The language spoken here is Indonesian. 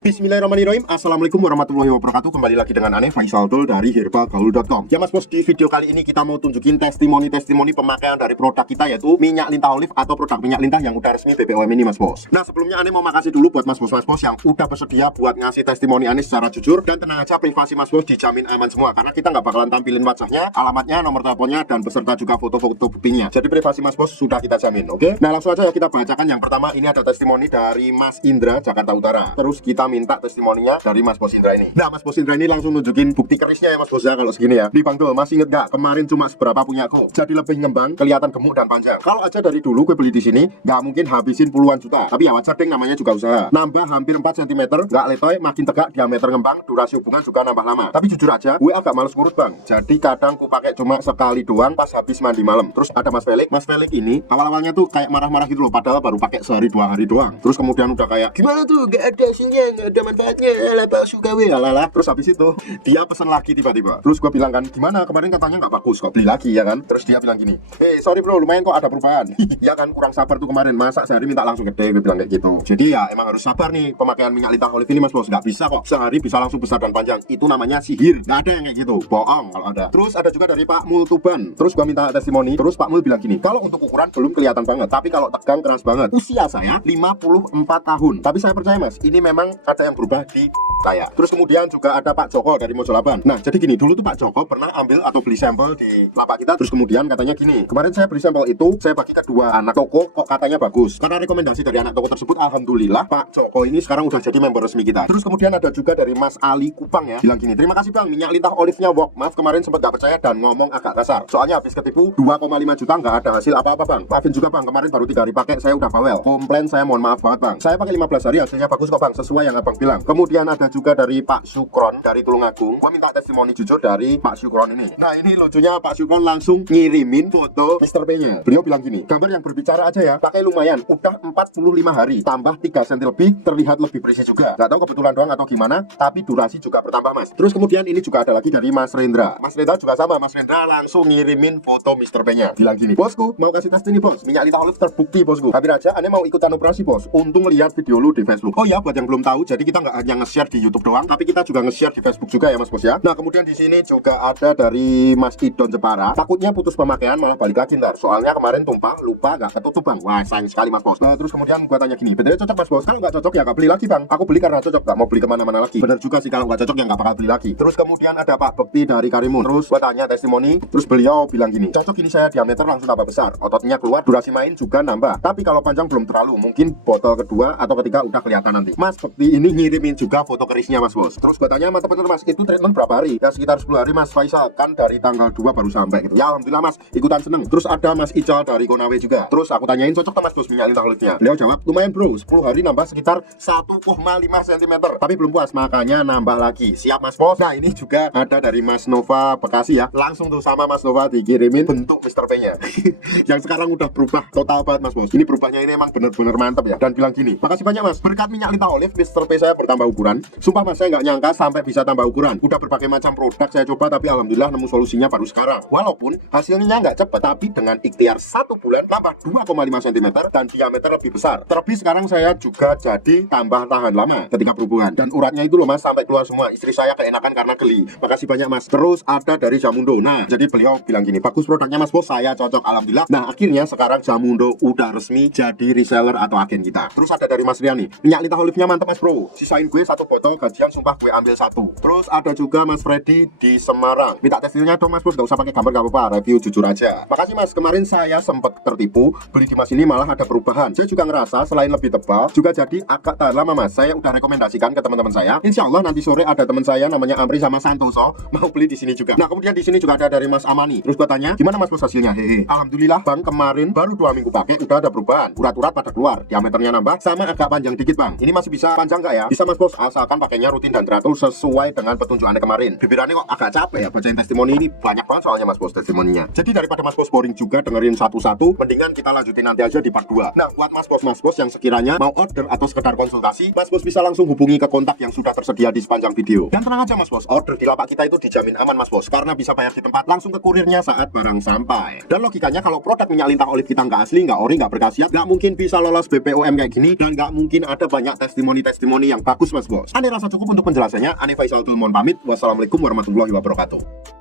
Bismillahirrahmanirrahim. Assalamualaikum warahmatullahi wabarakatuh. Kembali lagi dengan Aneh Faisal Dul dari herbagaul.com. Ya mas bos, di video kali ini kita mau tunjukin testimoni pemakaian dari produk kita, yaitu minyak lintah olive atau produk minyak lintah yang udah resmi BPOM ini mas bos. Nah sebelumnya Aneh mau makasih dulu buat mas bos yang udah bersedia buat ngasih testimoni Aneh secara jujur. Dan tenang aja, privasi mas bos dijamin aman semua, karena kita nggak bakalan tampilin wajahnya, alamatnya, nomor teleponnya, dan beserta juga foto-foto buktinya. Jadi privasi mas bos sudah kita jamin, oke? Nah langsung aja ya kita bacakan. Yang pertama ini ada testimoni dari Mas Indra, Jakarta Utara. Terus kita minta testimoninya dari Mas Bos Indra ini. Nah Mas Bos Indra ini langsung nunjukin bukti kerisnya ya Mas Bos ya, kalau segini ya. Di Bang Dul, masih inget gak kemarin cuma seberapa punya kok? Jadi lebih ngembang, kelihatan gemuk dan panjang. Kalau aja dari dulu gue beli di sini, nggak mungkin habisin puluhan juta. Tapi ya wajar deng, namanya juga usaha. Nambah hampir 4 cm, nggak letoy, makin tegak, diameter ngembang, durasi hubungan juga nambah lama. Tapi jujur aja, gue agak males ngurut bang. Jadi kadang ku pakai cuma sekali doang pas habis mandi malam. Terus ada Mas Felix. Mas Felix ini awal-awalnya tuh kayak marah-marah gitu loh, padahal baru pakai sehari 2 hari doang. Terus kemudian udah kayak gimana tuh, nggak ada hasilnya, nggak ada manfaatnya, ala palsu gawe, ala. Terus habis itu dia pesen lagi tiba-tiba. Terus gue bilang kan, gimana kemarin katanya nggak bagus, kok beli lagi ya kan? Terus dia bilang gini, sorry bro, lumayan kok ada perubahan. Ya kan, kurang sabar tuh kemarin, masa sehari minta langsung gede, gue bilang kayak gitu. Jadi ya emang harus sabar nih pemakaian minyak lintah olive ini mas bos. Nggak bisa kok sehari bisa langsung besar dan panjang, itu namanya sihir. Nggak ada yang kayak gitu, bohong kalau ada. Terus ada juga dari Pak Mul Tuban. Terus gue minta testimoni. Terus Pak Mul bilang gini, kalau untuk ukuran belum kelihatan banget, tapi kalau tegang keras banget. Usia saya 54 tahun, tapi saya percaya mas, ini memang ada yang berubah di saya. Terus kemudian juga ada Pak Joko dari Mojolaban. Nah jadi gini, dulu tuh Pak Joko pernah ambil atau beli sampel di lapak kita. Terus kemudian katanya gini, kemarin saya beli sampel itu, saya bagi ke 2 anak toko, kok katanya bagus. Karena rekomendasi dari anak toko tersebut, alhamdulillah Pak Joko ini sekarang udah jadi member resmi kita. Terus kemudian ada juga dari Mas Ali Kupang ya, bilang gini, terima kasih bang, minyak lintah olive-nya work. Maaf kemarin sempat gak percaya dan ngomong agak kasar, soalnya habis ketipu 2,5 juta nggak ada hasil apa-apa bang. Maafin juga bang, kemarin baru 3 hari pakai, saya udah bawel. Komplain saya, mohon maaf banget bang. Saya pakai 15 hari, hasilnya bagus kok bang, sesuai yang abang bilang. Kemudian ada juga dari Pak Sukron dari Tulungagung. Gua minta testimoni jujur dari Pak Sukron ini. Nah ini lucunya, Pak Sukron langsung ngirimin foto Mr. P-nya. Beliau bilang gini, gambar yang berbicara aja ya, pakai lumayan, udah 45 hari, tambah 3 cm lebih, terlihat lebih bersih juga. Gak tahu kebetulan doang atau gimana, tapi durasi juga bertambah mas. Terus kemudian ini juga ada lagi dari Mas Rendra. Mas Rendra juga sama, Mas Rendra langsung ngirimin foto Mr. P-nya. Bilang gini, bosku mau kasih tes ini bos, minyak lintah olive terbukti bosku. Hampir aja aneh mau ikutan operasi bos, untung lihat video lu di Facebook. Oh ya, buat yang belum tahu, jadi kita nggak hanya nge-share di YouTube doang, tapi kita juga nge-share di Facebook juga ya mas bos ya. Nah kemudian di sini juga ada dari Mas Idon Jepara. Takutnya putus pemakaian malah balik lagi ntar, soalnya kemarin tumpah lupa nggak ketutup bang. Wah sayang sekali mas bos. Nah, terus kemudian gua tanya gini, benernya cocok mas bos? Kalau nggak cocok ya nggak beli lagi bang. Aku beli karena cocok, nggak mau beli kemana-mana lagi. Bener juga sih, kalau nggak cocok ya nggak bakal beli lagi. Terus kemudian ada Pak Bekti dari Karimun. Terus gua tanya testimoni, terus beliau bilang gini, cocok ini saya diameter langsung tambah besar, ototnya keluar, durasi main juga nambah. Tapi kalau panjang belum terlalu, mungkin botol kedua atau ketiga udah kelihatan nanti. Mas Bekti ini ngirimin juga foto kerisnya mas bos. Terus gua tanya mantap betul mas, itu treatment berapa hari? Ya sekitar 10 hari mas Faisal, kan dari tanggal 2 baru sampai gitu. Ya alhamdulillah mas, ikutan seneng. Terus ada Mas Ical dari Konawe juga. Terus aku tanyain cocok tak mas bos minyak lintah olive-nya? Beliau jawab lumayan bro, 10 hari nambah sekitar 1,5 cm. Tapi belum puas, makanya nambah lagi. Siap mas bos. Nah ini juga ada dari Mas Nova Bekasi ya. Langsung tuh sama Mas Nova dikirimin bentuk Mr. P-nya yang sekarang udah berubah total banget mas bos. Ini berubahnya ini emang bener-bener mantap ya. Dan bilang gini, makasih banyak mas, berkat minyak lintah olive Mr. P saya bertambah ukuran. Sumpah mas, saya nggak nyangka sampai bisa tambah ukuran. Udah berbagai macam produk saya coba, tapi alhamdulillah nemu solusinya baru sekarang. Walaupun hasilnya nggak cepet, tapi dengan ikhtiar 1 bulan tambah 2,5 cm dan diameter lebih besar. Terlebih sekarang saya juga jadi tambah tahan lama ketika berhubungan. Dan uratnya itu loh mas, sampai keluar semua. Istri saya keenakan karena geli. Makasih banyak mas. Terus ada dari Jamundo. Nah jadi beliau bilang gini, bagus produknya mas bos, saya cocok alhamdulillah. Nah akhirnya sekarang Jamundo udah resmi jadi reseller atau agen kita. Terus ada dari Mas Riani, minyak lintah olive-nya mantap mas bro, sisain gue 1 botol, gajian sumpah gue ambil 1. Terus ada juga Mas Freddy di Semarang, minta testilnya dong mas bos, gak usah pakai gambar gak apa-apa, review jujur aja. Makasih mas, kemarin saya sempat tertipu, beli di mas ini malah ada perubahan. Saya juga ngerasa selain lebih tebal, juga jadi agak tahan lama mas. Saya udah rekomendasikan ke teman-teman saya. Insya Allah nanti sore ada teman saya namanya Amri sama Santoso mau beli di sini juga. Nah kemudian di sini juga ada dari Mas Amani. Terus gua tanya, gimana mas bos hasilnya? Hehe. Alhamdulillah bang, kemarin baru 2 minggu pakai udah ada perubahan. Urat-urat pada keluar, diameternya nambah, sama agak panjang dikit bang. Ini masih bisa panjang nggak ya? Bisa mas bos, asalkan pakainya rutin dan teratur sesuai dengan petunjuk Anda kemarin. Bibirannya kok agak capek ya bacain testimoni ini, banyak banget soalnya Mas Bos testimoninya. Jadi daripada Mas Bos boring juga dengerin satu-satu, mendingan kita lanjutin nanti aja di part 2. Nah, buat Mas Bos yang sekiranya mau order atau sekedar konsultasi, Mas Bos bisa langsung hubungi ke kontak yang sudah tersedia di sepanjang video. Dan tenang aja Mas Bos, order di lapak kita itu dijamin aman Mas Bos, karena bisa bayar di tempat langsung ke kurirnya saat barang sampai. Dan logikanya kalau produk minyak lintah olive kita nggak asli, nggak ori, nggak berkhasiat, nggak mungkin bisa lolos BPOM kayak gini, dan nggak mungkin ada banyak testimoni yang bagus Mas Bos. Ane rasa cukup untuk penjelasannya. Ane Faisal Tul mohon pamit. Wassalamualaikum warahmatullahi wabarakatuh.